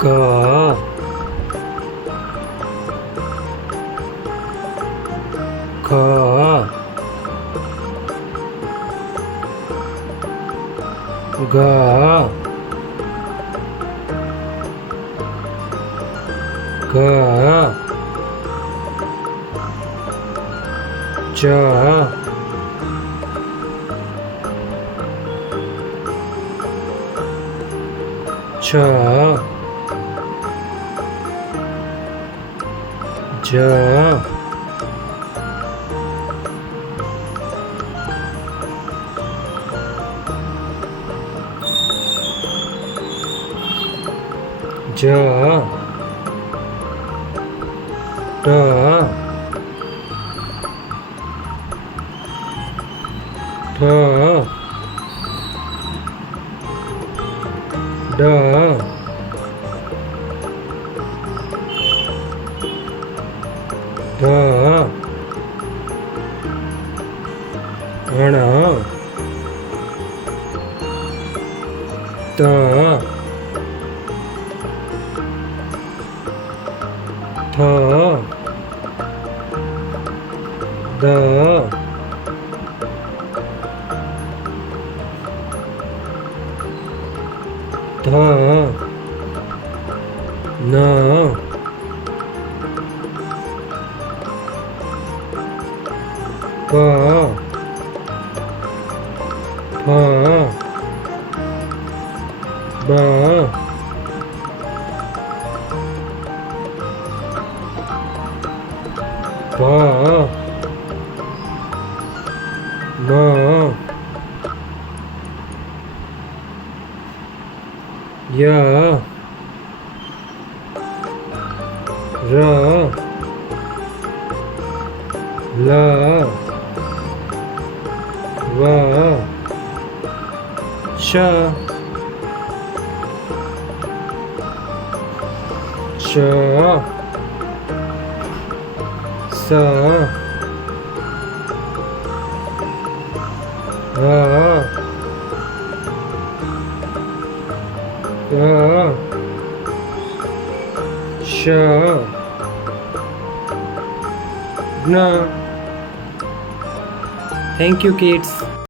ક ખ ગ ઘ ચ છ જ જ ટ ઠ ડ ઢ ણ ત થ દ ધ ન પ ફ બ ભ મ ય ર લ વ શ શ સ હ ગ શ જ્ઞ. Thank you, kids.